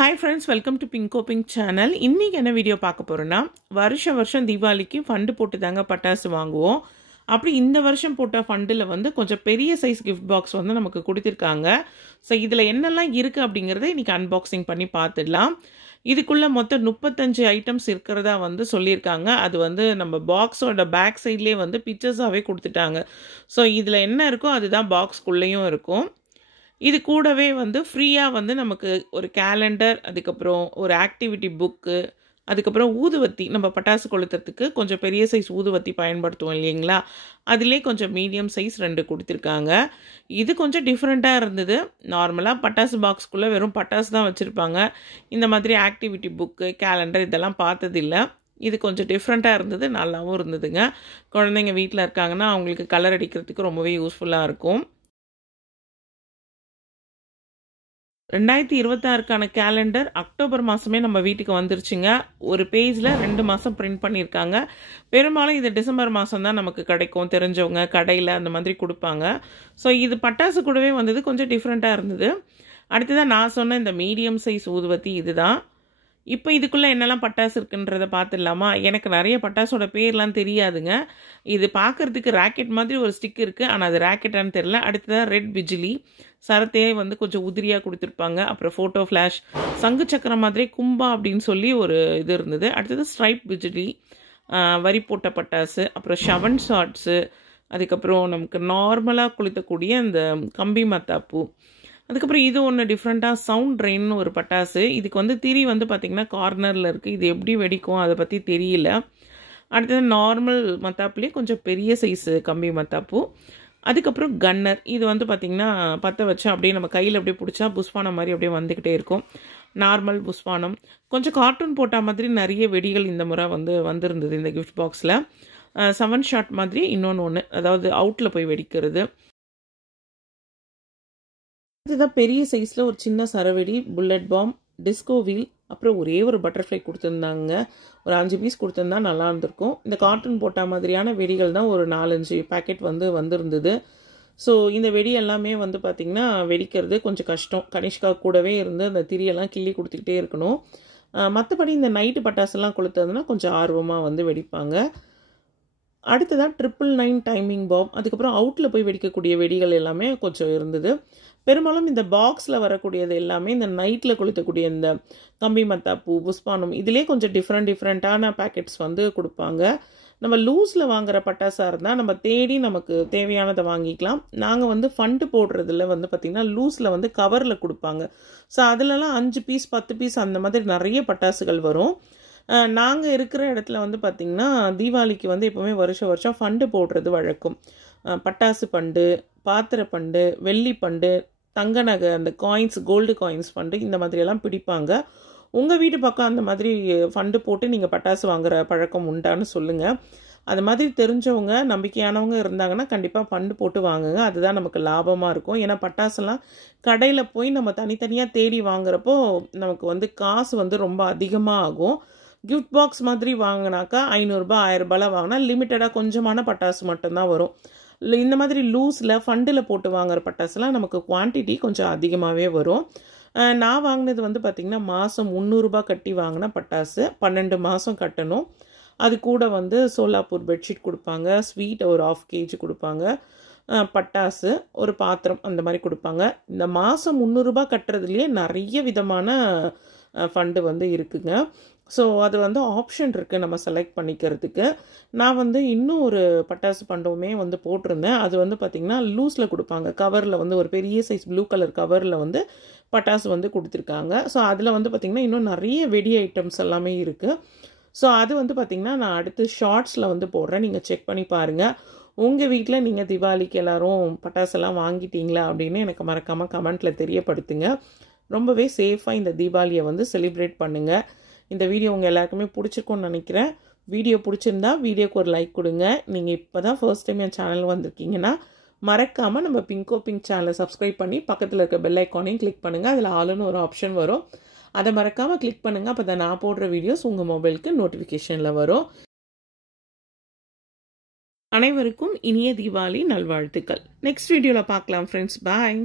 Hi friends, welcome to Pinko Pink channel. இன்னைக்கு என்ன video பார்க்க போறோம்னா வருஷம் தீபாவளிக்கு ஃபண்ட் போட்டு தாங்க பட்டாசு வாங்குவோம். அப்படி இந்த வருஷம் போட்ட ஃபண்டில் வந்து கொஞ்சம் பெரிய சைஸ் கிஃப்ட் பாக்ஸ் வந்து நமக்கு கொடுத்துருக்காங்க. ஸோ இதில் என்னெல்லாம் இருக்குது அப்படிங்கிறத இன்னைக்கு அன்பாக்சிங் பண்ணி பார்த்துடலாம். இதுக்குள்ளே மொத்தம் 35 ஐட்டம்ஸ் இருக்கிறதா வந்து சொல்லியிருக்காங்க. அது வந்து நம்ம பாக்ஸோட பேக் சைட்லேயே வந்து பிக்சர்ஸாகவே கொடுத்துட்டாங்க. ஸோ இதில் என்ன இருக்கோ அதுதான் பாக்ஸ்குள்ளேயும் இருக்கும். இது கூடவே வந்து ஃப்ரீயாக வந்து நமக்கு ஒரு கேலண்டர், அதுக்கப்புறம் ஒரு ஆக்டிவிட்டி புக்கு, அதுக்கப்புறம் ஊதுவத்தி, நம்ம பட்டாசு கொளுத்துறதுக்கு கொஞ்சம் பெரிய சைஸ் ஊதுவத்தி பயன்படுத்துவோம் இல்லைங்களா, அதிலே கொஞ்சம் மீடியம் சைஸ் 2 கொடுத்துருக்காங்க. இது கொஞ்சம் டிஃப்ரெண்ட்டாக இருந்தது. நார்மலாக பட்டாசு பாக்ஸ்க்குள்ளே வெறும் பட்டாசு தான் வச்சுருப்பாங்க. இந்த மாதிரி ஆக்டிவிட்டி புக்கு, கேலண்டர் இதெல்லாம் பார்த்ததில்ல. இது கொஞ்சம் டிஃப்ரெண்ட்டாக இருந்தது, நல்லாவும் இருந்ததுங்க. குழந்தைங்க வீட்டில் இருக்காங்கன்னா அவங்களுக்கு கலர் அடிக்கிறதுக்கு ரொம்பவே யூஸ்ஃபுல்லாக இருக்கும். 2026க்கான கேலண்டர் அக்டோபர் மாதமே நம்ம வீட்டுக்கு வந்துருச்சுங்க. ஒரு பேஜில் 2 மாதம் பிரிண்ட் பண்ணியிருக்காங்க. பெரும்பாலும் இது டிசம்பர் மாதம் தான் நமக்கு கிடைக்கும். தெரிஞ்சவங்க கடையில் அந்த மாதிரி கொடுப்பாங்க. ஸோ இது பட்டாசு கூடவே வந்தது, கொஞ்சம் டிஃப்ரெண்ட்டாக இருந்தது. அடுத்ததான் நான் சொன்ன இந்த மீடியம் சைஸ் ஊதுவத்தி இதுதான். இப்போ இதுக்குள்ளே என்னெல்லாம் பட்டாசு இருக்குன்றதை பார்த்துடலாமா? எனக்கு நிறைய பட்டாசோட பேர்லாம் தெரியாதுங்க. இது பார்க்குறதுக்கு ராக்கெட் மாதிரி ஒரு ஸ்டிக் இருக்குது, ஆனால் அது ராக்கெட்டான்னு தெரில. அடுத்ததாக ரெட் பிஜிலி, சரத்தையே வந்து கொஞ்சம் உதிரியாக கொடுத்துருப்பாங்க. அப்புறம் ஃபோட்டோ ஃப்ளாஷ், சங்கு சக்கரம் மாதிரி கும்பா அப்படின்னு சொல்லி ஒரு இது இருந்தது. அடுத்தது ஸ்ட்ரைப் பிஜிலி, வரி போட்ட பட்டாசு, அப்புறம் ஷவன் ஷாட்ஸு, அதுக்கப்புறம் நமக்கு நார்மலாக கொளுத்தக்கூடிய அந்த கம்பி மத்தாப்பூ, அதுக்கப்புறம் இது ஒன்று டிஃப்ரெண்ட்டாக சவுண்ட் ரெயின்னு ஒரு பட்டாசு. இதுக்கு வந்து திரி வந்து பார்த்திங்கன்னா கார்னரில் இருக்குது. இது எப்படி வெடிக்கும் அதை பற்றி தெரியல. அடுத்தது நார்மல் மத்தாப்புலேயே கொஞ்சம் பெரிய சைஸு கம்பி மத்தாப்பூ. அதுக்கப்புறம் கன்னர், இது வந்து பார்த்திங்கன்னா பற்ற வச்சா அப்படியே நம்ம கையில் அப்படியே பிடிச்சா புஷ்பானம் மாதிரி அப்படியே வந்துக்கிட்டே இருக்கும். நார்மல் புஷ்பானம். கொஞ்சம் கார்ட்டூன் போட்ட மாதிரி நிறைய வெடிகள் இந்த முறை வந்திருந்தது இந்த கிஃப்ட் பாக்ஸில். 7 ஷாட் மாதிரி ஒன்று, அதாவது அவுட்டில் போய் வெடிக்கிறது. இதுதான் பெரிய சைஸில் ஒரு சின்ன சரவெடி, புல்லட் பாம், டிஸ்கோ வீல், அப்புறம் ஒரே ஒரு பட்டர்ஃப்ளை கொடுத்துருந்தாங்க. ஒரு 5 பீஸ் கொடுத்துருந்தா நல்லா இருந்திருக்கும். இந்த கார்ட்டூன் போட்ட மாதிரியான வெடிகள் தான் ஒரு 4-5 பேக்கெட் வந்திருந்தது. ஸோ இந்த வெடி எல்லாமே வந்து பார்த்திங்கன்னா வெடிக்கிறது கொஞ்சம் கஷ்டம். கனிஷ்கா கூடவே இருந்து அந்த திரியெல்லாம் கிள்ளி கொடுத்துக்கிட்டே இருக்கணும். மற்றபடி இந்த நைட்டு பட்டாசெல்லாம் கொளுத்துறதுனா கொஞ்சம் ஆர்வமாக வெடிப்பாங்க. அடுத்ததாக 999 டைமிங் பாம், அதுக்கப்புறம் அவுட்டில் போய் வெடிக்கக்கூடிய வெடிகள் எல்லாமே கொஞ்சம் இருந்தது. பெரும்பாலும் இந்த பாக்ஸில் வரக்கூடியது எல்லாமே இந்த நைட்டில் கொளுத்தக்கூடிய இந்த கம்பி மத்தாப்பூ, புஷ்பானம், இதிலே கொஞ்சம் டிஃப்ரெண்ட்டான பேக்கெட்ஸ் கொடுப்பாங்க. நம்ம லூஸில் வாங்குகிற பட்டாசாக இருந்தால் நம்ம தேடி நமக்கு தேவையானதை வாங்கிக்கலாம். நாங்கள் ஃபண்டு போடுறதுல பார்த்திங்கன்னா லூஸில் கவரில் கொடுப்பாங்க. ஸோ அதிலலாம் 5 பீஸ் 10 பீஸ் அந்த மாதிரி நிறைய பட்டாசுகள் வரும். நாங்கள் இருக்கிற இடத்துல பார்த்திங்கன்னா தீபாவளிக்கு எப்போவுமே வருஷம் ஃபண்டு போடுறது வழக்கம். பட்டாசு பண்டு, பாத்திர பண்டு, வெள்ளி பண்டு, தங்க நகை, அந்த காயின்ஸ், கோல்டு காயின்ஸ் ஃபண்டு, இந்த மாதிரியெல்லாம் பிடிப்பாங்க. உங்கள் வீட்டு பக்கம் அந்த மாதிரி ஃபண்டு போட்டு நீங்கள் பட்டாசு வாங்குகிற பழக்கம் உண்டான்னு சொல்லுங்கள். அது மாதிரி தெரிஞ்சவங்க நம்பிக்கையானவங்க இருந்தாங்கன்னா கண்டிப்பாக ஃபண்டு போட்டு வாங்குங்க. அதுதான் நமக்கு லாபமாக இருக்கும். ஏன்னா பட்டாசுலாம் கடையில் போய் நம்ம தனித்தனியாக தேடி வாங்குறப்போ நமக்கு காசு ரொம்ப அதிகமாக ஆகும். கிஃப்ட் பாக்ஸ் மாதிரி வாங்கினாக்கா 500 1000 வாங்கினா லிமிட்டடாக கொஞ்சமான பட்டாசு மட்டும்தான் வரும். இந்த மாதிரி லூஸில் ஃபண்டில் போட்டு வாங்குகிற பட்டாசுலாம் நமக்கு குவான்டிட்டி கொஞ்சம் அதிகமாகவே வரும். நான் வாங்கினது பார்த்திங்கன்னா மாதம் 300 கட்டி வாங்கின பட்டாசு. 12 மாதம் கட்டணும். அது கூட சோலாப்பூர் பெட்ஷீட் கொடுப்பாங்க, ஸ்வீட் ஒரு 1/2 kg கொடுப்பாங்க, பட்டாசு, ஒரு பாத்திரம் அந்த மாதிரி கொடுப்பாங்க. இந்த மாதம் 300 கட்டுறதுலேயே நிறைய விதமான ஃபண்டு இருக்குங்க. ஸோ அது ஆப்ஷன் இருக்குது நம்ம செலக்ட் பண்ணிக்கிறதுக்கு. நான் இன்னும் ஒரு பட்டாசு பண்டமே போட்டிருந்தேன். அது பார்த்திங்கன்னா லூஸில் கொடுப்பாங்க. கவரில் ஒரு பெரிய சைஸ் ப்ளூ கலர் கவரில் பட்டாசு கொடுத்துருக்காங்க. ஸோ அதில் பார்த்திங்கன்னா இன்னும் நிறைய வெடி ஐட்டம்ஸ் எல்லாமே இருக்குது. ஸோ அது பார்த்திங்கன்னா நான் அடுத்து ஷார்ட்ஸில் போடுறேன். நீங்கள் செக் பண்ணி பாருங்கள். உங்கள் வீட்டில் நீங்கள் தீபாவளிக்கு எல்லோரும் பட்டாசெல்லாம் வாங்கிட்டீங்களா அப்படின்னு எனக்கு மறக்காமல் கமெண்ட்டில் தெரியப்படுத்துங்க. ரொம்பவே சேஃபாக இந்த தீபாவளியை செலிப்ரேட் பண்ணுங்கள். இந்த வீடியோ உங்கள் எல்லாருக்குமே பிடிச்சிருக்கும்னு நினைக்கிறேன். வீடியோ பிடிச்சிருந்தா வீடியோக்கு ஒரு லைக் கொடுங்க. நீங்கள் இப்போ தான் ஃபர்ஸ்ட் டைம் என் சேனல் வந்திருக்கீங்கன்னா மறக்காமல் நம்ம பிங்கோ பிங்க் சேனலை சப்ஸ்கிரைப் பண்ணி பக்கத்தில் இருக்க பெல் ஐக்கானையும் கிளிக் பண்ணுங்கள். அதில் ஆளுன்னு ஒரு ஆப்ஷன் வரும், அதை மறக்காமல் கிளிக் பண்ணுங்கள். அப்போ தான் நான் போடுற வீடியோஸ் உங்கள் மொபைலுக்கு நோட்டிஃபிகேஷனில் வரும். அனைவருக்கும் இனிய தீபாவளி நல்வாழ்த்துக்கள். நெக்ஸ்ட் வீடியோவில் பார்க்கலாம் ஃப்ரெண்ட்ஸ். பாய்.